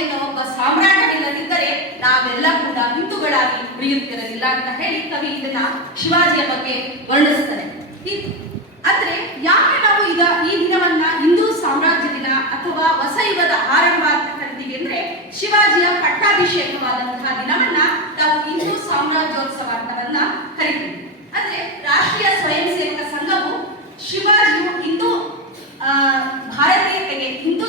ಎನ್ನುವ ಒಬ್ಬ ಸಾಮ್ರಾಟನಿಲ್ಲದಿದ್ದರೆ ನಾವೆಲ್ಲ ಕೂಡ ಹಿಂದೂಗಳಾಗಿ ಉಳಿಯುತ್ತಿರಲಿಲ್ಲ ಅಂತ ಹೇಳಿ ಕವಿ ಇದನ್ನ ಶಿವಾಜಿಯ ಬಗ್ಗೆ ವರ್ಣಿಸ್ತಾರೆ. ಅಂದ್ರೆ ಯಾಕೆ ನಾವು ಈ ದಿನವನ್ನ ಹಿಂದೂ ಸಾಮ್ರಾಜ್ಯ ದಿನ ಅಥವಾ ಹೊಸ ಯುಗದ ಆರಂಭ ಅಂತ ಕರಿತೀವಿ ಅಂದ್ರೆ, ಶಿವಾಜಿಯ ಪಟ್ಟಾಭಿಷೇಕವಾದಂತಹ ದಿನವನ್ನ ನಾವು ಹಿಂದೂ ಸಾಮ್ರಾಜ್ಯೋತ್ಸವ ಅಂತವನ್ನ ಕರಿತೀವಿ. ಅಂದ್ರೆ ರಾಷ್ಟ್ರೀಯ ಸ್ವಯಂ ಸೇವಕ ಸಂಘವು ಶಿವಾಜಿಯು ಹಿಂದೂ ಭಾರತೀಯತೆಗೆ ಹಿಂದೂ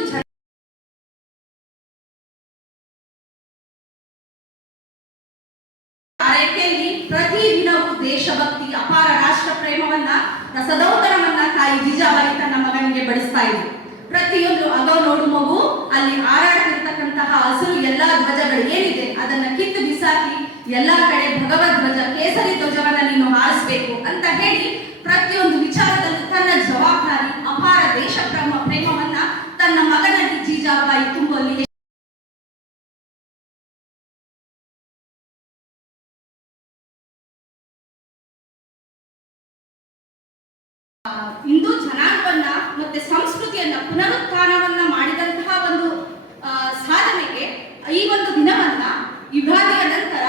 ಆರೈಕೆಯಲ್ಲಿ ಪ್ರತಿದಿನವೂ ದೇಶಭಕ್ತಿ, ಅಪಾರ ರಾಷ್ಟ್ರ ಪ್ರೇಮವನ್ನ, ರಸದೌತಣವನ್ನ ತಾಯಿ ಜಿಜಾಬಾಯಿ ತನ್ನ ಮಗನಿಗೆ ಬಡಿಸ್ತಾ ಇದ್ರು. ಪ್ರತಿಯೊಂದು ಅಗೋ ನೋಡು ಮಗು, ಅಲ್ಲಿ ಹಾರಾಡ್ತಿರ್ತಕ್ಕಂತಹ ಹಸಿರು ಎಲ್ಲಾ ಧ್ವಜಗಳು ಏನಿದೆ ಅದನ್ನ ಕಿತ್ತು ಬಿಸಾಕಿ ಎಲ್ಲಾ ಕಡೆ ಭಗವದ್ ಧ್ವಜ, ಕೇಸರಿ ಧ್ವಜವನ್ನ ನೀನು ಹಾರಿಸಬೇಕು ಅಂತ ಹೇಳಿ ಪ್ರತಿಯೊಂದು ವಿಚಾರದಲ್ಲೂ ತನ್ನ ಜವಾಬ್ದಾರಿ, ಅಪಾರ ದೇಶ ಪ್ರೇಮವನ್ನ ತನ್ನ ಮಗನಲ್ಲಿ ಜಿಜಾಬಾಯಿ ತುಂಬುವಲ್ಲಿ ಹಿಂದೂ ಜನಾಂಗವನ್ನ ಮತ್ತೆ ಸಂಸ್ಕೃತಿಯನ್ನ ಪುನರುತ್ಥಾನವನ್ನ ಮಾಡಿದಂತಹ ಒಂದು ಸಾಧನೆಗೆ ಈ ಒಂದು ದಿನವನ್ನ ಯುಗಾದಿಯ ನಂತರ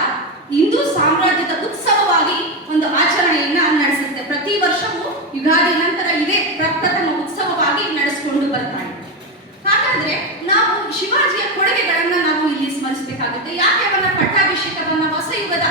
ಹಿಂದೂ ಸಾಮ್ರಾಜ್ಯದ ಉತ್ಸವವಾಗಿ ಒಂದು ಆಚರಣೆಯನ್ನ ನಡೆಸುತ್ತೆ. ಪ್ರತಿ ವರ್ಷವೂ ಯುಗಾದಿ ನಂತರ ಇದೇ ಪ್ರಪ್ರಥಮ ಉತ್ಸವವಾಗಿ ನಡೆಸಿಕೊಂಡು ಬರ್ತಾ ಇದೆ. ಹಾಗಾದ್ರೆ ನಾವು ಶಿವಾಜಿಯ ಕೊಡುಗೆಗಳನ್ನ ನಾವು ಇಲ್ಲಿ ಸ್ಮರಿಸಬೇಕಾಗುತ್ತೆ. ಯಾಕೆ ಅವನ ಪಟ್ಟಾಭಿಷೇಕವನ್ನ ಹೊಸ ಯುಗದ